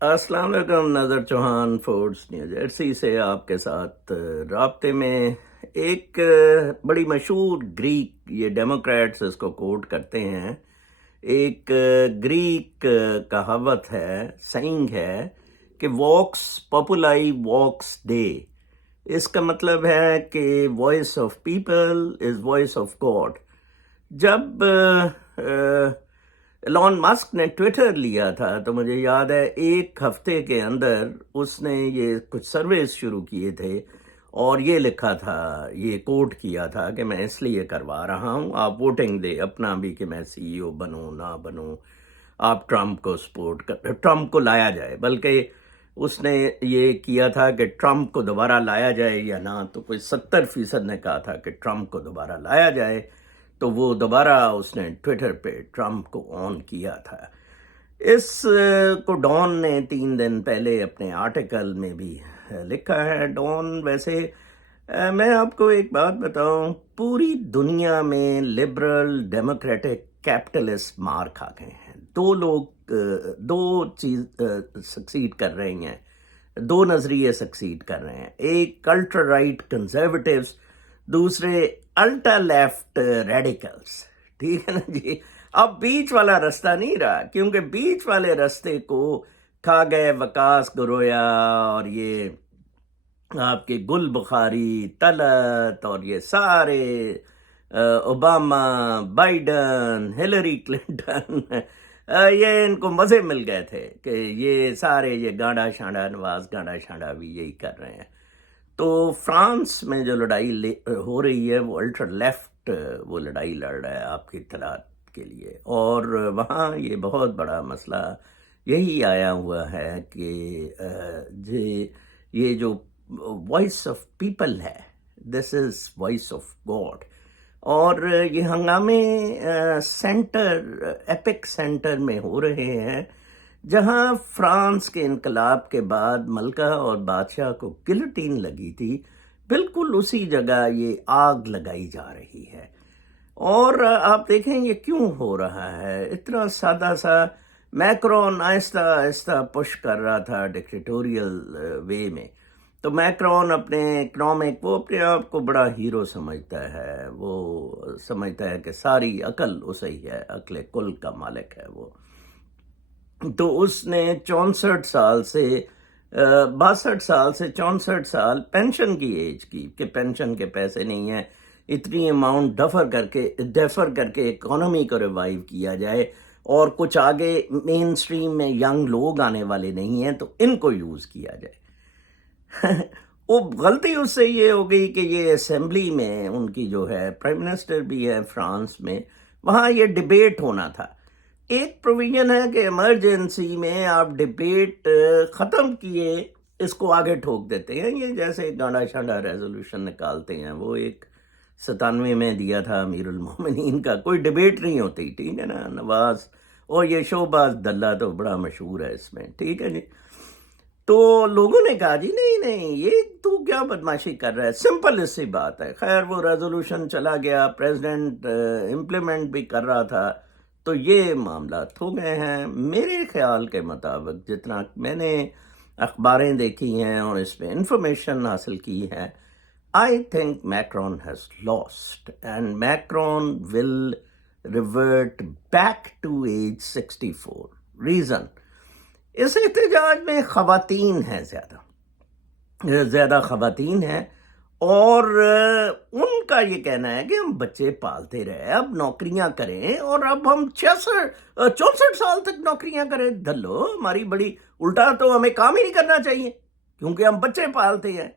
अस्सलाम वालेकुम। नज़र चौहान, फोर्ड्स न्यू जर्सी से आपके साथ राब्ते में। एक बड़ी मशहूर ग्रीक, ये डेमोक्रेट्स इसको कोट करते हैं, एक ग्रीक कहावत है, सेइंग है कि वॉक्स पॉपुलाई वॉक्स डे। इसका मतलब है कि voice of people is voice of God. जब एलॉन मस्क ने ट्विटर लिया था तो मुझे याद है एक हफ्ते के अंदर उसने ये कुछ सर्वेस शुरू किए थे और ये लिखा था, ये कोट किया था कि मैं इसलिए करवा रहा हूँ, आप वोटिंग दे अपना भी कि मैं सीईओ बनूँ ना बनूँ, आप ट्रम्प को सपोर्ट कर, ट्रम्प को लाया जाए। बल्कि उसने ये किया था कि ट्रम्प को दोबारा लाया जाए या ना, तो कोई 70% ने कहा था कि ट्रम्प को दोबारा लाया जाए। तो वो दोबारा उसने ट्विटर पे ट्रम्प को ऑन किया था। इस को डॉन ने 3 दिन पहले अपने आर्टिकल में भी लिखा है। डॉन वैसे मैं आपको एक बात बताऊं, पूरी दुनिया में लिबरल डेमोक्रेटिक कैपिटलिस्ट मार खा गए हैं। दो लोग दो चीज सक्सीड कर रहे हैं, दो नजरिए सक्सीड कर रहे हैं। एक अल्ट्रा राइट कंजर्वेटिव्स, दूसरे अल्ट्रा लेफ्ट रेडिकल्स। ठीक है ना जी। अब बीच वाला रास्ता नहीं रहा, क्योंकि बीच वाले रास्ते को खा गए वकास गुरोया और ये आपके गुल बुखारी, तलत और ये सारे ओबामा, बाइडन, हिलरी क्लिंटन। ये इनको मज़े मिल गए थे कि ये सारे ये गांडा शांडा, नवाज गांडा शांडा भी यही कर रहे हैं। तो फ्रांस में जो लड़ाई हो रही है वो अल्ट्रा लेफ्ट वो लड़ाई लड़ रहा है आपकी इत्तलात के लिए, और वहाँ ये बहुत बड़ा मसला यही आया हुआ है कि ये जो वॉइस ऑफ पीपल है, this is voice of God. और ये हंगामे सेंटर, एपिक सेंटर में हो रहे हैं, जहां फ्रांस के इनकलाब के बाद मलका और बादशाह को गिलोटीन लगी थी, बिल्कुल उसी जगह ये आग लगाई जा रही है। और आप देखें ये क्यों हो रहा है। इतना सादा सा मैक्रोन आहिस्ता आहिस्ता पुश कर रहा था डिक्टेटोरियल वे में। तो मैक्रोन अपने इकनॉमिक, वो अपने आप को बड़ा हीरो समझता है, वो समझता है कि सारी अकल उसे ही है, अकल कुल का मालिक है वो। तो उसने 64 साल से 62 साल से 64 साल पेंशन की एज की कि पेंशन के पैसे नहीं है, इतनी अमाउंट डेफर करके इकोनॉमी को रिवाइव किया जाए, और कुछ आगे मेन स्ट्रीम में यंग लोग आने वाले नहीं हैं तो इनको यूज किया जाए। वो गलती उससे ये हो गई कि ये असेंबली में उनकी जो है, प्राइम मिनिस्टर भी है फ्रांस में, वहाँ ये डिबेट होना था। एक प्रोविजन है कि इमरजेंसी में आप डिबेट खत्म किए इसको आगे ठोक देते हैं। ये जैसे गांडा शांडा रेजोल्यूशन निकालते हैं, वो एक 97 में दिया था अमीरुल मोमिनीन का, कोई डिबेट नहीं होती, ठीक है ना। नवाज और ये शोबाज दल्ला तो बड़ा मशहूर है इसमें, ठीक है जी। तो लोगों ने कहा जी नहीं नहीं, ये तू क्या बदमाशी कर रहा है, सिंपल सी बात है। खैर वो रेजोल्यूशन चला गया, प्रेसिडेंट इम्प्लीमेंट भी कर रहा था, तो ये मामला हो गए हैं। मेरे ख्याल के मुताबिक, जितना मैंने अखबारें देखी हैं और इस पे इंफॉर्मेशन हासिल की है, I think Macron has lost and Macron will revert back to age 64। Reason, इस एहतजाज में खवातीन हैं, ज़्यादा खवातीन हैं, और उनका ये कहना है कि हम बच्चे पालते रहे, अब नौकरियां करें, और अब हम 64 साल तक नौकरियां करें। धल्लो हमारी बड़ी, उल्टा तो हमें काम ही नहीं करना चाहिए क्योंकि हम बच्चे पालते हैं।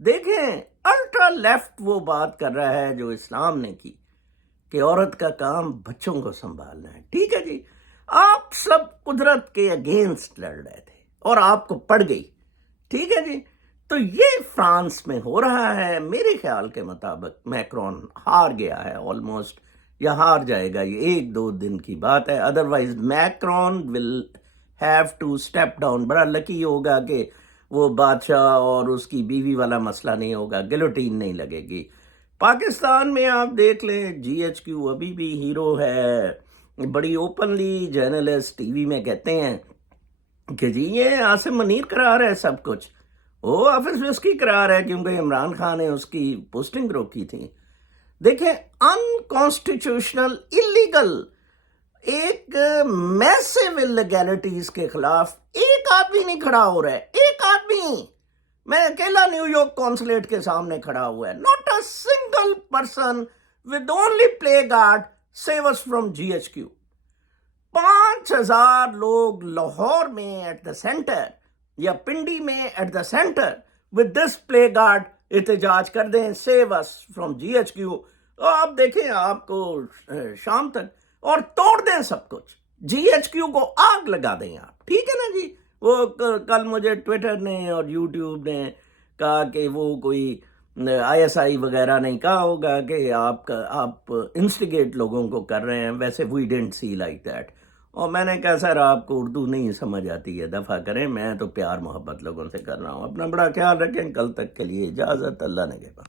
देखें, अल्ट्रा लेफ्ट वो बात कर रहा है जो इस्लाम ने की कि औरत का काम बच्चों को संभालना है। ठीक है जी, आप सब कुदरत के अगेंस्ट लड़ रहे थे और आपको पड़ गई, ठीक है जी। तो ये फ्रांस में हो रहा है। मेरे ख्याल के मुताबिक मैक्रोन हार गया है ऑलमोस्ट, या हार जाएगा, ये 1-2 दिन की बात है। Otherwise Macron will have to step down. बड़ा लकी होगा कि वो बादशाह और उसकी बीवी वाला मसला नहीं होगा, गिलोटीन नहीं लगेगी। पाकिस्तान में आप देख लें, GHQ अभी भी हीरो है, बड़ी ओपनली जर्नलिस्ट टीवी में कहते हैं کہ جی یہ آصم منیر کرا رہا ہے سب کچھ، وہ آفس میں اس کی کرا رہا ہے کیونکہ عمران خان نے اس کی پوسٹنگ روکی تھی۔ دیکھیں انکانسٹیٹیوشنل اللیگل ایک میسو اللیگیلٹیز کے خلاف ایک آدمی نہیں کھڑا ہو رہا ہے، ایک آدمی، میں اکیلا نیو یارک کونسلیٹ کے سامنے کھڑا ہوا ہے، not a single person with only placard save us from G H Q. 5,000 لوگ لاہور میں ایٹ دا سینٹر یا پنڈی میں at the centre with this placard احتجاج کر دیں save us from G H Q, آپ دیکھیں آپ کو شام تک، اور توڑ دیں سب کچھ، جی ایچ کیو کو آگ لگا دیں آپ، ٹھیک ہے نا جی۔ وہ کل مجھے ٹویٹر نے اور یوٹیوب نے کہا کہ وہ کوئی آئی ایس آئی وغیرہ نہیں کہا ہوگا کہ آپ انسٹیگیٹ لوگوں کو کر رہے ہیں، ویسے we didn't see like that. اور میں نے کہا سر آپ کو اردو نہیں سمجھ آتی ہے، دفع کریں، میں تو پیار محبت لوگوں سے کر رہا ہوں۔ اپنا بڑا خیال رکھیں، کل تک کے لیے اجازت، اللہ نگہبان۔